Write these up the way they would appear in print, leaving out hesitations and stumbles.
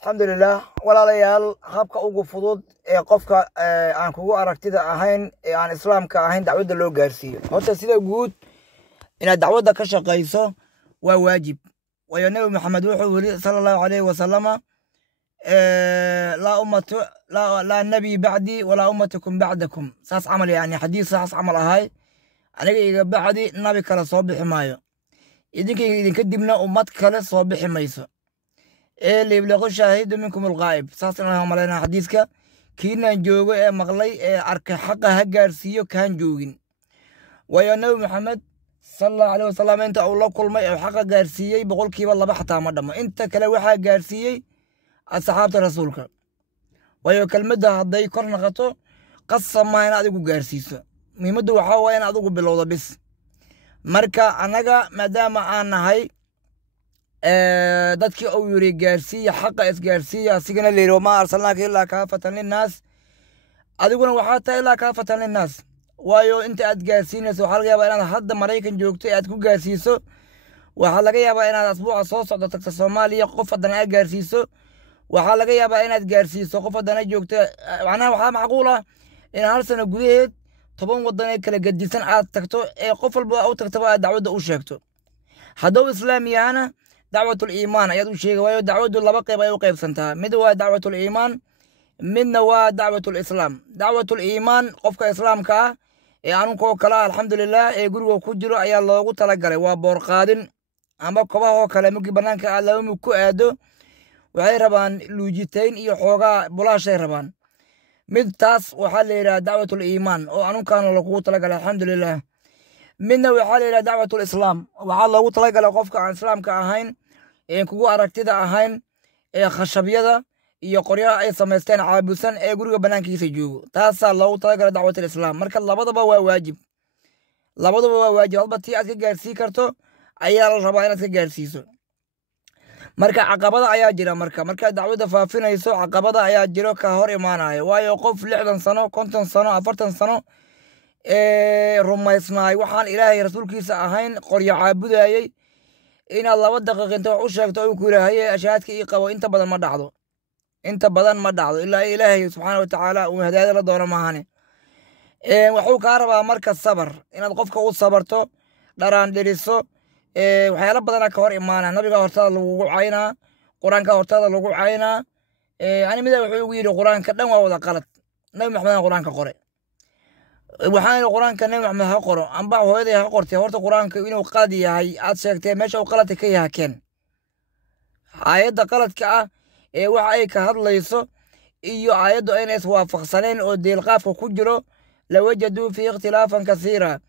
الحمد لله ولا ليال habka ugu fudud ee qofka aan kugu aragtida ahayn ee aan islaamka ahayn dacwada loo gaarsiiyo horta sida guud inaad dacwada ka shaqeyso waa waajib wayo nabi maxamed wuxuu yiri sallallahu alayhi wa sallama la nabi ba'di wala ummatukum ba'dakum saas amal yani xadiis saas amal ahay aniga iga ba'di nabi kala soo bixi maayo idinka dibna ummad kale soo bixi mayso اللي يبلغ شاهد منكم الغائب ساسنا مالنا حديثك كينا جوجو مغلي أرك حقها جارسيو كان جوجين ويا نبي محمد صلى الله عليه وسلم أنت الله كل ما حق جارسية بقول كي والله بحثها مدام أنت كلا واحد جارسية الصحابة رسولك ويا كلمة هذا يقرن غطو قصة ما ينادقو جارسيسو ميمدو وحاول ينادقو بالوضع بس مركا أنا مدام أنا هاي dadkii uu yiri gaarsiya xaqa isgaarsiya asigana leeyo ma arsalnaaka ilaa kaafatan linnaas adiguna waxaa tahay ilaa kaafatan linnaas waayo inta aad gaarsiinayso waxa laga yaabaa inaad hadda Mareykan joogto aad ku gaarsiiso waxa laga yaabaa inaad asbuuca soo socdo tagta Soomaaliya qof hadan aad gaarsiiso waxa laga yaabaa inaad gaarsiiso qof hadan aad joogto macnaha waxa macquul ah in hal sano gudaheed 10 wadan ay kala gadisan aad tagto ee qof walba uu tagto aad dacwada u sheegto hadduu islaamiyana دعوة الإيمان أيضا شيء ويا دعوة اللبقة ويا قيب سنتها مدوا دعوة الإيمان من نوا دعوة الإسلام دعوة الإيمان قفك إسلام كا يعني كو كلا الحمد لله يقولوا كجرو أي الله وتلقى وبرقادن أما كوا كلامك بنانك على يوم كأدو وهي ربان لوجتين يحوجا بلا شيء ربان مد تاس وحل دعوة الإيمان وأنا كان الله تلقى الحمد لله منا وحال إلى دعوة الإسلام وحال الله تلاقى لقفك عن الإسلام كأهين إن كوجو أركتدا أهين خشبية يقريا أي سمستين عابسان يقولوا بنان كيس يجوا تاسع الله تلاقى دعوة الإسلام مرك الله بدأ واجب الله بدأ واجب البتي أتى جالسي كرتو أيال ربعنا أتى جالسيسو مرك عقبضة أيا جرا مرك دعوة فافين يسوع عقبضة أيا جرا كهور إيمانه ويوقف لعبا سنة كنتن سنة أفرتن سنة rumaysnaay waxaan ilaahay rasuulkiisa ahayn qoryo caabudayay in laba daqiiqo inta u sheegto uu ku ilaahay ashaadka ii qabo inta badan ma dhacdo ilaa ilaahay subxaanahu wa ta'aala uu hadaayada la doono maahane wuxuu ka rabaa marka sabar inaad qofka u sabarto dharaan dhiriso waxyaalo badan ka hor imaana nabiga hortada lagu caynaa quraanka hortada lagu caynaa ani mid wuxuu ugu yiri quraanka dhan waa wada qalad nabi maxamed quraanka qore waxaan quraanka nabi maxamed ha qoro amba hooyaday ha qortay horta quraanka inuu qaadi yahay aad sheegtay meesha uu qalad ka yahay keen aayada qaladka ah ee waxa ay ka hadlayso iyo aayadu ay is waafaqsaneen oo deelqaafka ku jiro la wajadu fi ikhtilaafan kaseera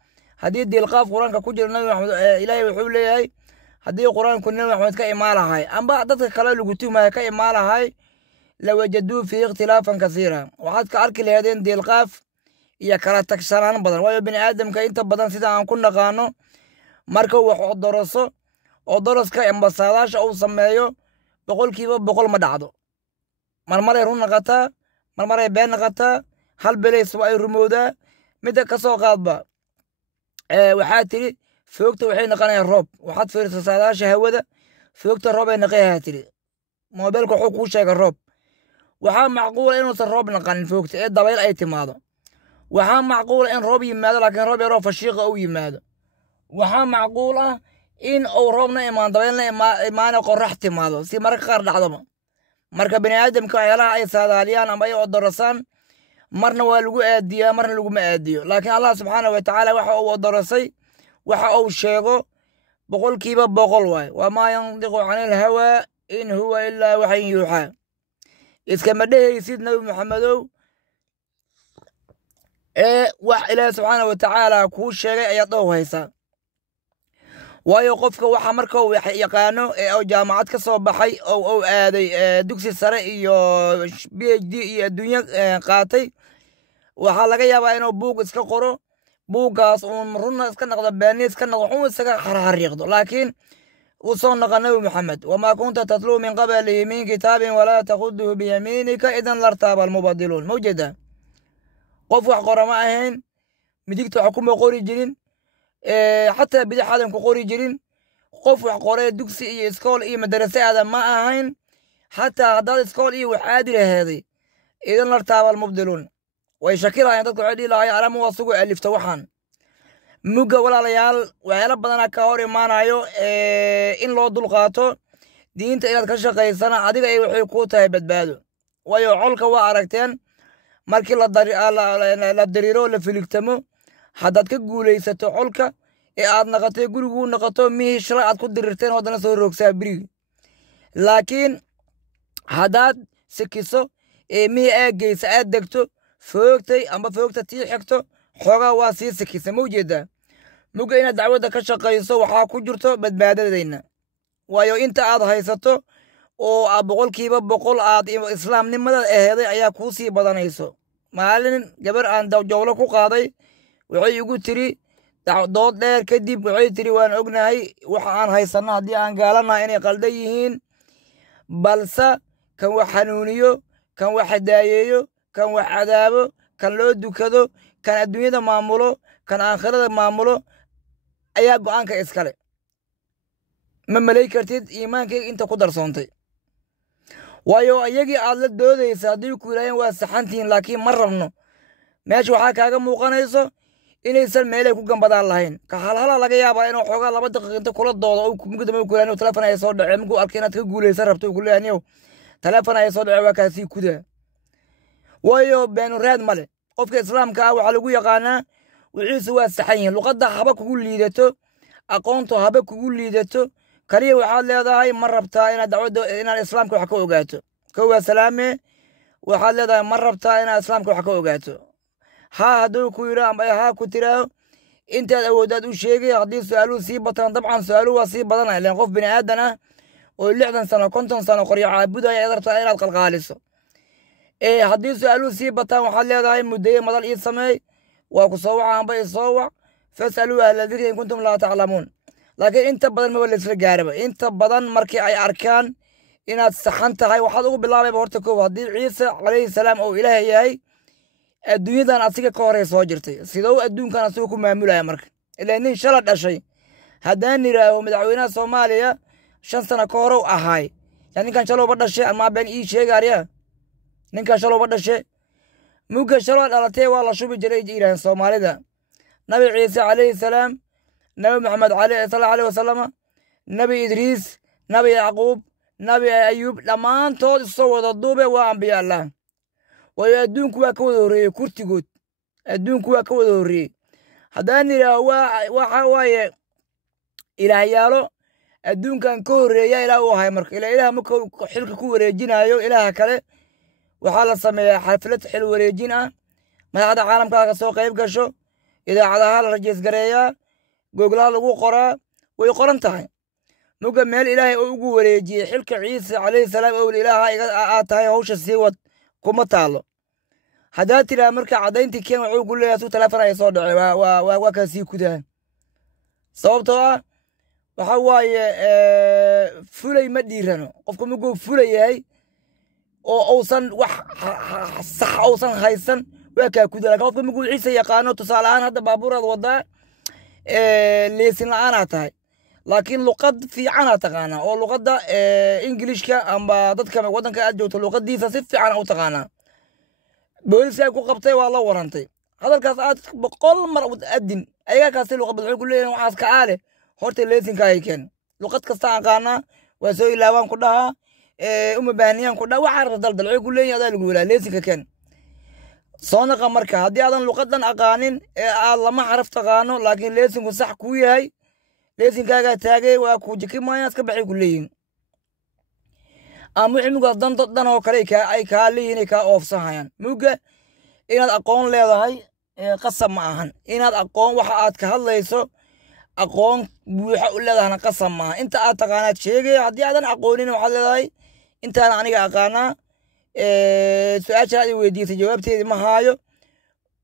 hadii deelqaaf quraanka ku jiro nabi maxamed ilaahay wuxuu leeyahay hadii quraanku nabi maxamed ka imaalahay amba dadka kale lagu tuumay ka imaalahay la wajadu fi ikhtilaafan kaseera waxaad ka arki lahaydeen deelqaaf iyo kala tagsanaan badan waayo bini aadamka inta badan sida aan ku naqaano marka wax oo daraska ambasaadaasha uu sameeyo 100% ma dhacdo marmaray run naqataa marmaray been naqataa hal beleys waa ay rumoodaa mida ka soo qaadba waxaa tiri foogta waxay naqanayaan roob waxaad fiirsataa saadaasha hawada foogta roob ay naqayaa tiri moobilka wuxuu ku sheegay roob waxaa macquul inuusan roob naqanin foogta ee dabayl ay timaado waxaa macquul in roob yimaado laakiin roob yaro fashiiqa uu yimaado waxaa macquul ah in uu roobna imaan dabeelna imaan qorrax timaado si marka qaar dhacdaba marka bini aadamka waxyaalaha ay saadaaliyaan ama ay odorasaan marna waa lagu aadiyaa marna lagu ma aadiyo laakiin Allah subhanahu wa ta'ala waxa uu odorasay waxa uu sheego 100% waay wama yandiqu 'anil hawa in huwa illa wahyun yuha iska madhaysid nabi maxamedow wax ilaahay subxaanahu wa ta'aala ku sheegay ayaa dhow haysa waayo qofka waxa marka uu yaqaano oo jaamacad ka soo baxay oo aaday dugsi sare iyo PhD iyo adduunyo qaatay waxa laga yaabaa inuu buug iska qoro buugaas uu runna iska noqdo beenis iska noqdo uu isaga xariiqdo laakiin uu soo noqon nabi maxamed wama kunta tatlu min qabli min kitabin wala takhudhu bi yaminika idan lartaba al mubadilun mawjada qof wax qora ma ahayn midigta wax kuma qori jirin حتى بدي حدا كقوري جرين قف وحقوري دكسي إيه إسكول إيه مدرسة هذا ما أهين حتى هذا إسكول إيه وحادي لهذه إذا نرتاب المبدلون ويشكلها يعني تدخل عدي لا يعلم وصوق ألف توحان موجا ولا ليال وعلى بدنا كهوري ما نايو إن لو دلقاتو diinta inaad ka shaqaysana adiga ay waxay ku tahay badbaado wayo colka waa aragteen markii la dariiro la filigtamo haddaad ka guulaysato colka ee aad naqatay gurigu noqoto mihii shalay aad ku dirirteen wadana soo roogsaa birigi laakiin haddaad sikiso ee mihii aagaysa aad degto foogtay amba foogta tii xigto xoogaa waa sii sikisa ma ujeedaa muga inaad dacwadda ka shaqayso waxaa ku jirto badbaadadayna waayo inta aad haysato oo boqolkiiba boqol aad islaamnimada aheeday ayaa kuu sii badanayso maalin gabar aan jawlo ku qaaday waxay igu tiri dood dheer kadib waxay tiri waan ognahay waxa aan haysano haddii aan gaalanahay inay qaldan yihiin balse kan wax xanuuniyo kan wax daayeeyo kan wax cadaabo kan loo dukado kan adduunyada maamulo kan aakhirada maamulo ayaa go'aanka iskale ma malay kartid iimaankayga inta ku darsoontay waayo ayagii aad la doodaysa haddii ku yidhaaheen waa saxantihiin laakiin ma rabno meesha waxaa kaaga muuqanayso inaysan meelay ku gambadaan lahayn ka halhala laga yaabaa inuu xoogaa 2 daqiiqo inta kula doodo oo mugdama ku yidhaaheen telefoon ay soo dhacay muguu arkay inaad ka guulaysan rabto ku leeyahay telefoon ay soo dhacay waa kaasii kudaa waayo been raad male qofka islaamka ah waxa lagu yaqaanaa wixiisu waa saxan yihiin luqadda haba kugu liidato aqoonto haba kugu liidato kaliya waxaad leedahay ma rabtaa inaad dacwada inaad islaamka wax ka ogaato kowa salaame waxaad leedahay ma rabtaa inaad islaamka wax ka ogaato ha hadduu ku yidhaa amba ha ku tiraaho intaad awoodaad u sheegay haddii su-aaluhu sii bataan dabcan su-aaluhu waa sii badanaya ilaan qof bini aadan ah oo 60 sano 50 sano qoryo caabudaya aad rabtaa inaad qalqaaliso haddii su-aaluhu sii bataan waxaad leedahay muddaye madal ii sameey waa ku soo waca amba isoo wac fasaluu ahla dikri in kuntum laa taclamuun laakiin inta badan ma laysla gaaraba inta badan markii ay arkaan inaad saxan tahay waxaad ugu bilaabayba horta koow haddii ciise calayhi salaam oo ilaahay yahay adduunyadan asiga ka horey soo jirtay sidoo adduunkan asiga ku maamulaya marka ilaa nin shala dhashay haddaan niraaho madaxweynaha Soomaaliya 5 sano ka hor ahaay yani ninkan shalooba dhashay ama been ii sheegariya ninkan shalooba dhashay muga shalo dhalatay waa la shubi jiray jiiraan Soomaalida nabi ciise calayhi salaam نبي محمد عليه صلى الله عليه وسلم نبي إدريس نبي يعقوب نبي أيوب لما أنتوا الصوت الضوبة وأنبياء الله ويأدون كوا كودوري كرتي قد أدون كوا كودوري هذاني لا وحواي إلى عياله أدون كان كوري يا إلى وهاي مرك إلى مكو حلك كوري جينا يو إلى هكذا وحال السماء حفلة حلوة رجينا ما هذا عالم كذا سوق يبقى شو إذا على هالرجيس قرية جوجل لغو قرا ويقرن تاعي نوجا مال إلهي أوجو وريجي حلك عيسى عليه السلام أو الإله آتاي هوش السيوت كم تعالى حداتي لأمريكا عدين تكين وعقول لي أسوء تلافنا يصادع وكاسي كده صوبتها وحواي فولي مديرانو قفكم يقول فولي هاي أوصن صح أوصن هايسن وكا كده لكن قفكم يقول عيسى يقانو تصالحان هذا بابور الوضع ليسن لعانا تاي لكن لغد في عنا تقانا أو لغد إنجليش كا أما ضد كم ودن كأجوت لغد دي سيف عنا أو تقانا بقول سيكون قبطي والله ورنتي هذا الكاسات بقول مرة أدين أي كاس لغد بالعقول كل يوم عاز كعاله هرت ليسن كايكن لغد كاستان قانا وسوي لوان كلها بانيان كلها وعرض ضد العقول كل يوم هذا الجولة ليسن كان صانع مركز هذه أيضا لغتنا أقانين الله ما عرفت قانو لكن لازم صح كوي هاي لازم كاجا تاجي وكوجك ما يسكب كلين أما إحنا قصدنا ضدنا وكريك أي كالي هنا كأوف صحيان موجة إن الأقوام لا هاي قسم معهن إن الأقوام وحقات كهلا يسو أقوام بيحول له أنا قسم معه أنت أتقانات شيء هذه أيضا أقولين وحلا هاي أنت أنا عنك أقانا سؤال هذه وديتي جوابتي ما هايو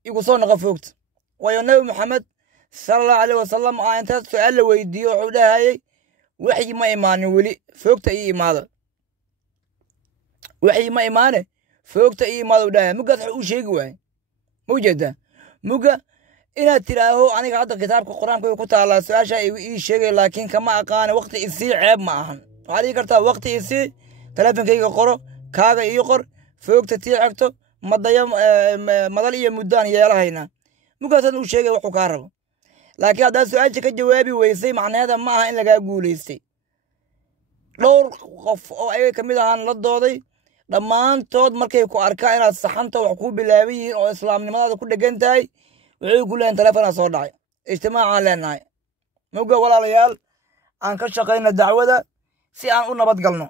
يقصون غفوت وينبي محمد صلى الله عليه وسلم أنت سؤال ويدي وحده هاي وحي ما إيمانه ولي فوقت أي إيمانه وحي ما إيمانه فوقت أي إيمانه وده مقطع وشيء جواه موجودة مقا إن تراه أنا قاعد كتاب القرآن كنت على سؤال شيء شيء لكن كما أقان وقت يصير عيب معهن وعلي كرتا وقت يصير teleefankayga qoro kaaga ii qor foogta tii xigto madaya madal iyo muddaan yeelahayna mugaasan uu sheegay wuxuu kaa rabo laakiin haddaad su-aasha ka jawaabi weysay macnaheeda ma aha in lagaa guulaystay dhowr qof oo ayaga ka mid ahaan la dooday dhammaantood markay ku arkaan inaad saxanta wax kuu bilaaban yihiin oo islaamnimadaada ku dhegan tahay waxay ku leeyihin teleefonaa soo dhacay ijtimaacaan leenahay muga walaalayaal aan ka shaqayna dacwada si aan u nabad galno